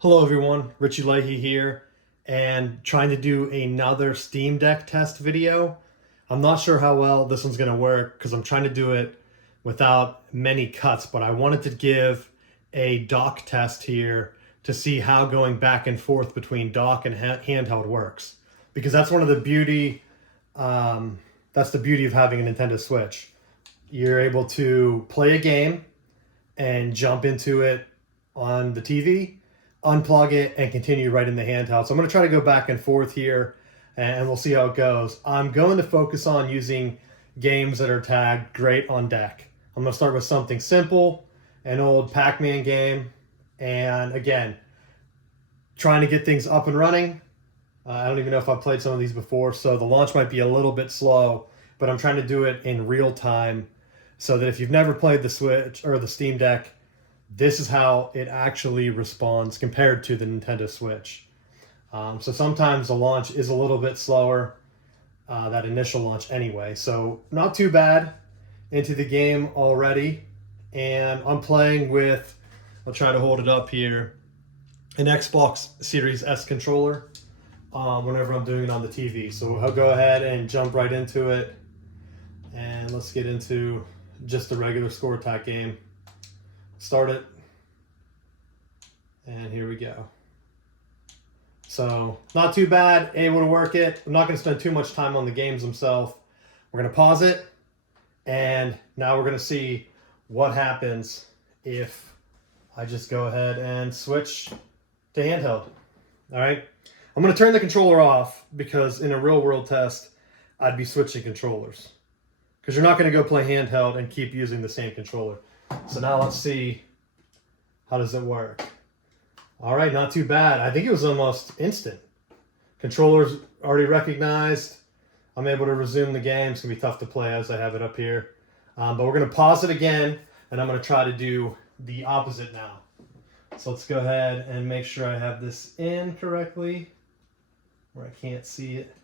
Hello everyone, Richie Leahy here, and trying to do another Steam Deck test video. I'm not sure how well this one's going to work because I'm trying to do it without many cuts, but I wanted to give a dock test here to see how going back and forth between dock and handheld works. Because that's one of the that's the beauty of having a Nintendo Switch. You're able to play a game and jump into it on the TV, unplug it, and continue right in the handheld. So I'm going to try to go back and forth here, and we'll see how it goes. I'm going to focus on using games that are tagged great on deck. I'm going to start with something simple, an old Pac-Man game, and again, trying to get things up and running. I don't even know if I've played some of these before, so the launch might be a little bit slow, but I'm trying to do it in real time so that if you've never played the Switch or the Steam Deck, this is how it actually responds compared to the Nintendo Switch. So sometimes the launch is a little bit slower, that initial launch anyway. So not too bad into the game already. And I'm playing with, I'll try to hold it up here, an Xbox Series S controller whenever I'm doing it on the TV. So I'll go ahead and jump right into it. And let's get into just a regular score attack game. Start it, and here we go. So not too bad, able to work it. I'm not going to spend too much time on the games themselves. We're going to pause it, and now we're going to see what happens if I just go ahead and switch to handheld. All right, I'm going to turn the controller off because in a real world test I'd be switching controllers because you're not going to go play handheld and keep using the same controller. So now let's see, how does it work? All right, not too bad. I think it was almost instant. Controller's already recognized. I'm able to resume the game. It's going to be tough to play as I have it up here. But we're going to pause it again, and I'm going to try to do the opposite now. So let's go ahead and make sure I have this in correctly, where I can't see it.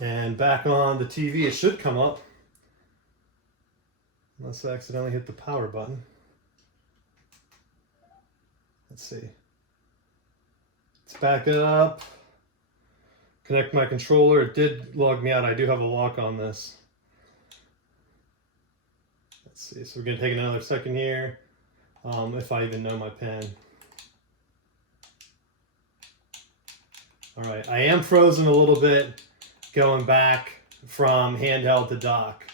And back on the TV, it should come up. Unless I accidentally hit the power button. Let's see. It's back up. Connect my controller. It did log me out. I do have a lock on this. Let's see. So we're going to take another second here. If I even know my PIN. All right. I am frozen a little bit going back from handheld to dock.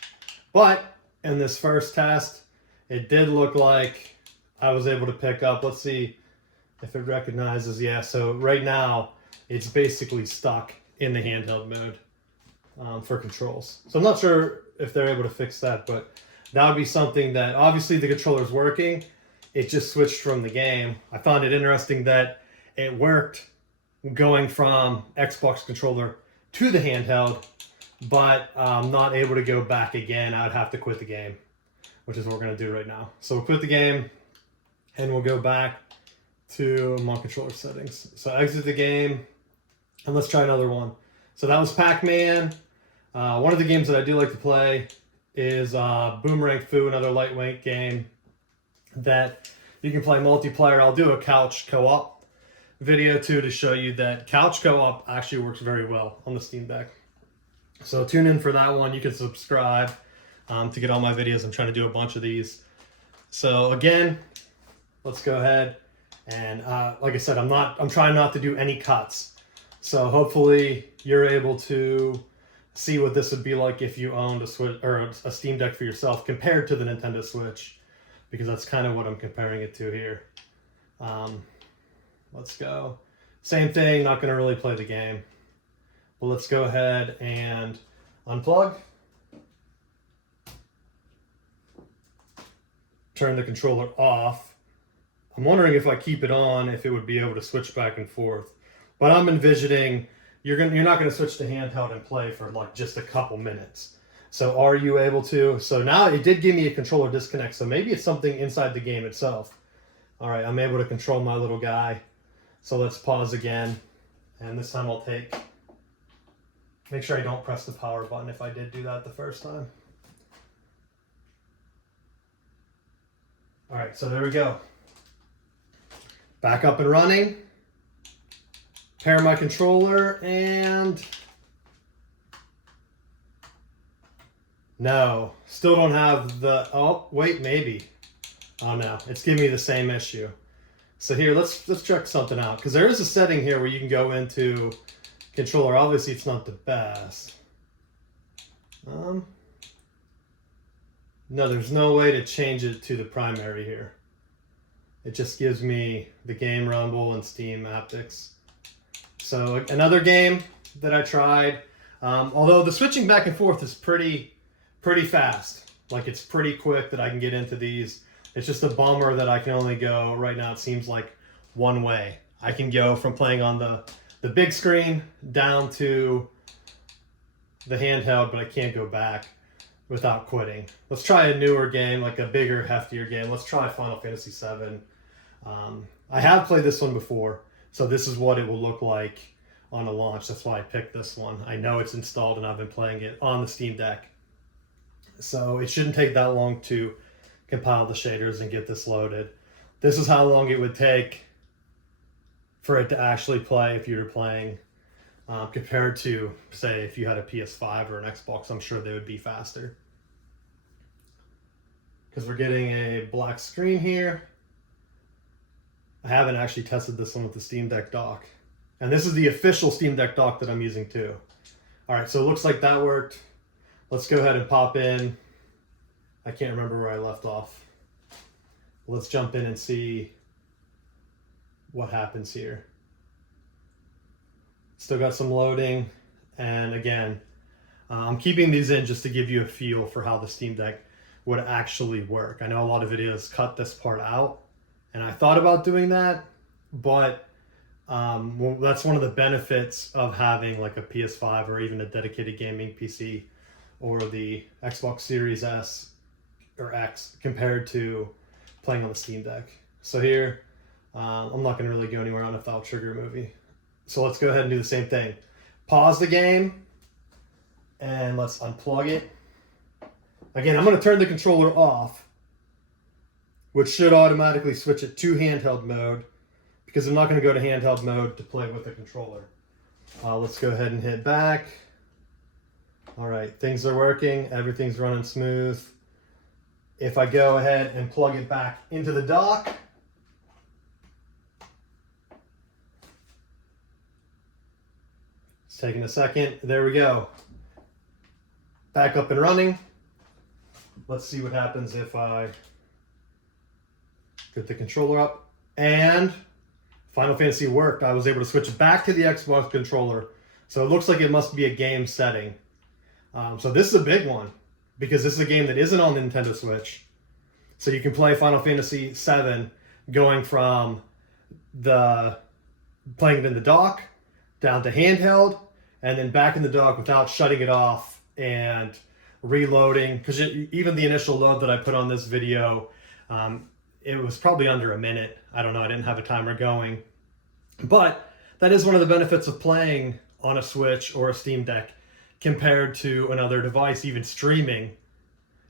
But in this first test, it did look like I was able to pick up. Let's see if it recognizes. Yeah, so right now it's basically stuck in the handheld mode for controls. So I'm not sure if they're able to fix that, but that would be something that obviously the controller's working. It just switched from the game. I found it interesting that it worked going from Xbox controller to the handheld, but I'm not able to go back again. I would have to quit the game, which is what we're going to do right now. So we'll quit the game, and we'll go back to my controller settings. So exit the game, and let's try another one. So that was Pac-Man. One of the games that I do like to play is Boomerang Fu, another lightweight game that you can play multiplayer. I'll do a couch co-op video too to show you that couch co-op actually works very well on the Steam Deck. So tune in for that one. You can subscribe to get all my videos. I'm trying to do a bunch of these. So again, let's go ahead and like I said, I'm trying not to do any cuts. So hopefully you're able to see what this would be like if you owned a Switch or a Steam Deck for yourself compared to the Nintendo Switch, because that's kind of what I'm comparing it to here. Let's go. Same thing, not going to really play the game. But let's go ahead and unplug. Turn the controller off. I'm wondering if I keep it on, if it would be able to switch back and forth. But I'm envisioning you're not going to switch to handheld and play for like just a couple minutes. So are you able to? So now it did give me a controller disconnect. So maybe it's something inside the game itself. All right, I'm able to control my little guy. So let's pause again. And this time I'll make sure I don't press the power button if I did do that the first time. All right, so there we go. Back up and running. Pair my controller and no, still don't have the, oh, wait, maybe. Oh no, it's giving me the same issue. So here, let's check something out, because there is a setting here where you can go into controller. Obviously, it's not the best. No, there's no way to change it to the primary here. It just gives me the game rumble and Steam haptics. So another game that I tried, although the switching back and forth is pretty fast. Like, it's pretty quick that I can get into these. It's just a bummer that I can only go, right now it seems like, one way. I can go from playing on the big screen down to the handheld, but I can't go back without quitting. Let's try a newer game, like a bigger, heftier game. Let's try Final Fantasy VII. I have played this one before, so this is what it will look like on a launch. That's why I picked this one. I know it's installed and I've been playing it on the Steam Deck. So it shouldn't take that long to compile the shaders and get this loaded. This is how long it would take for it to actually play if you were playing, compared to, say, if you had a PS5 or an Xbox. I'm sure they would be faster. Because we're getting a black screen here. I haven't actually tested this one with the Steam Deck dock. And this is the official Steam Deck dock that I'm using too. All right, so it looks like that worked. Let's go ahead and pop in. I can't remember where I left off. Let's jump in and see what happens here. Still got some loading. And again, I'm keeping these in just to give you a feel for how the Steam Deck would actually work. I know a lot of videos cut this part out, and I thought about doing that, but well, that's one of the benefits of having like a PS5 or even a dedicated gaming PC or the Xbox Series S or X compared to playing on the Steam Deck. So here, I'm not going to really go anywhere on without trigger movie. So let's go ahead and do the same thing. Pause the game and let's unplug it. Again, I'm going to turn the controller off, which should automatically switch it to handheld mode, because I'm not going to go to handheld mode to play with the controller. Let's go ahead and hit back. All right, things are working. Everything's running smooth. If I go ahead and plug it back into the dock, it's taking a second. There we go. Back up and running. Let's see what happens if I get the controller up. And Final Fantasy worked. I was able to switch back to the Xbox controller. So it looks like it must be a game setting. So this is a big one, because this is a game that isn't on the Nintendo Switch. So you can play Final Fantasy VII going from playing it in the dock down to handheld and then back in the dock without shutting it off and reloading. Because even the initial load that I put on this video, it was probably under a minute. I don't know, I didn't have a timer going. But that is one of the benefits of playing on a Switch or a Steam Deck compared to another device. Even streaming,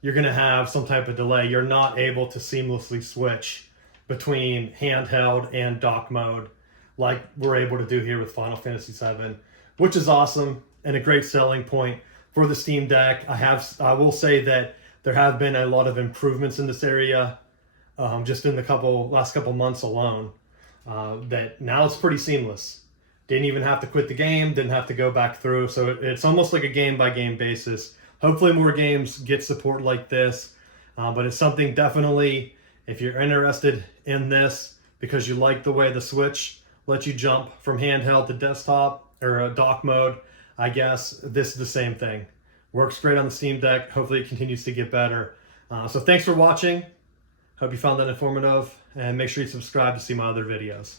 you're going to have some type of delay. You're not able to seamlessly switch between handheld and dock mode like we're able to do here with Final Fantasy VII, which is awesome and a great selling point for the Steam Deck. I will say that there have been a lot of improvements in this area just in the last couple months alone, that now it's pretty seamless. Didn't even have to quit the game, didn't have to go back through. So it's almost like a game-by-game basis. Hopefully more games get support like this. But it's something definitely, if you're interested in this because you like the way the Switch lets you jump from handheld to desktop or dock mode, I guess this is the same thing. Works great on the Steam Deck. Hopefully it continues to get better. So thanks for watching. Hope you found that informative. And make sure you subscribe to see my other videos.